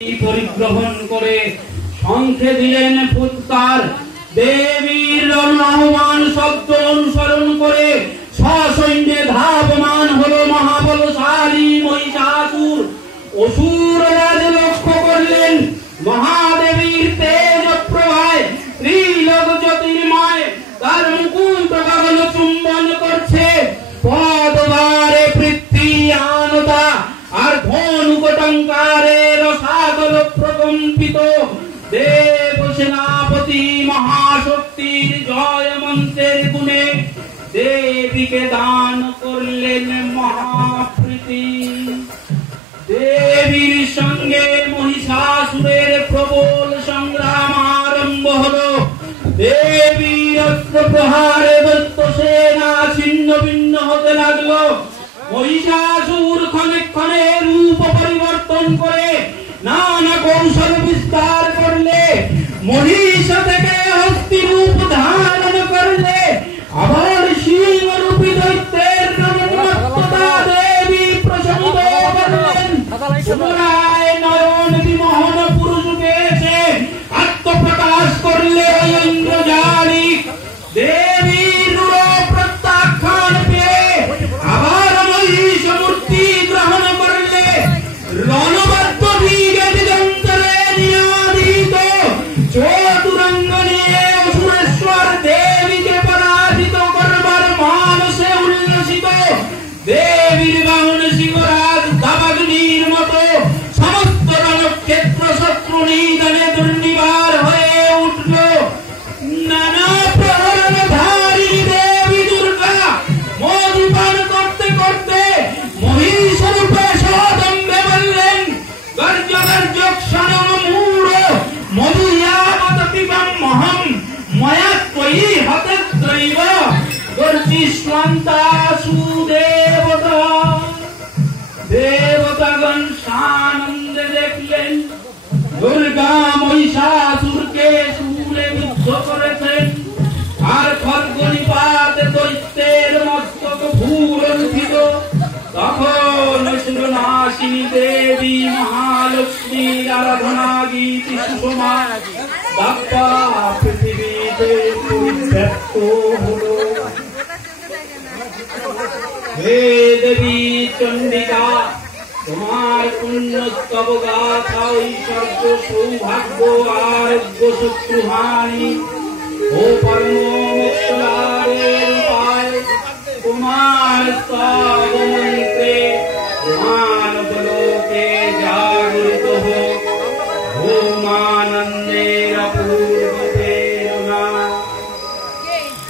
পরিগ্রহণ করে শঙ্খে দিলেন ফুৎকার। দেবীর আহ্বান শব্দ অনুসরণ করে সসৈন্যে ধাবমান হলো মহাবলশালী মহিষাসুর। অসুররাজ লক্ষ্য করলেন মহাদেবীর তেজ প্রভায় ত্রিলোক জ্যোতির্ময় তার মুকুট গগন চুম্বন করছে। পদবারে পৃথ্বী আনতা আর ধনুক টঙ্কারের সাগর প্রকম্পিত। দেব সেনাপতি মহাশক্তির জয় মন্ত্রের গুণে দেবীকে দান করলেন মহাপ্রীতি। দেবীর সঙ্গে মহিষাসুরের প্রবল সংগ্রাম আরম্ভ হলো। দেবীর অস্ত্র প্রহারে দৈত্য সেনা ছিন্ন ভিন্ন হতে লাগলো। মহিষাসুর ক্ষণে ক্ষণে রূপ পরিবর্তন করে নানা কৌশল বিস্তার করলে, মহিষ থেকে হস্তি রূপ ধারণ করলে, আবার সিংহরূপী দৈত্যের নমন্যতা দেবী প্রশমিত করলেন। পুনরায় নয়ন বিমোহন পুরুষ পেয়েছে আত্মপ্রকাশ করলে ইন্দ্রজালিক। দেবীর প্রত্যাখ্যান পেয়ে আবার মহিষ মূর্তি গ্রহণ করলে, রণবদ্ধ ব্রিগেড যন্ত্রে নিনাদিত চতুরঙ্গ নিয়ে অসুরেশ্বর দেবীকে পরাজিত করবার মানসে উল্লসিত। দেবীর বাহন সিংহরাজ দাবাগ্নির মতো সমস্ত রণক্ষেত্র শত্রু নিধনে দুর্নিবার হয়ে উঠল। নানা প্রহরণ ধারী দেবী দুর্গা মধুপান করতে করতে মহিষ রূপে সদম্ভে বললেন, গর্জ গর্জ ক্ষণম মূঢ় মধুয়াবত পিবম মহম ময়া ত্বয়ি হতত্রৈব গর্জিষ্ণন্তা সুদেবতা। দেবতাগণ সানন্দে দেখলেন দুর্গা মহিষাসুরকে শূলে বিদ্ধ করেছেন। আর খড়গনিপাতে দৈত্যের মস্তক ভূলুণ্ঠিত। তখন সুরনাশিনী দেবী মহালক্ষ্মীর আরাধনা গীতি সুষমা দাপ্পা পৃথিবীতে ব্যক্ত হলো। হে দেবী চণ্ডিকা, তোমার পুণ্যস্তব গাথা ঐশ্বর্য সৌভাগ্য আরোগ্য শত্রুহানি ও পরম মোক্ষ লাভের উপায় তোমার স্তব মন্ত্রে মানব লোকে জাগরিত হোক। ভূমানন্দের অপূর্ব প্রেরণা।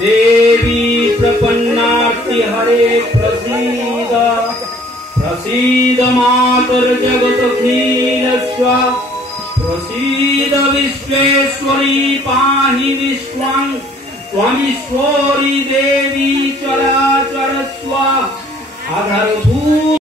দেবী প্রপন্নার্তি হরে প্রসীদ প্রসীদ মাতুর্জগতখিলস্য প্রসীদ বিশ্বেশ্বরী পাহি বিশ্বং ত্বমীশ্বরী দেবী চরাচরস্য আধারভূত।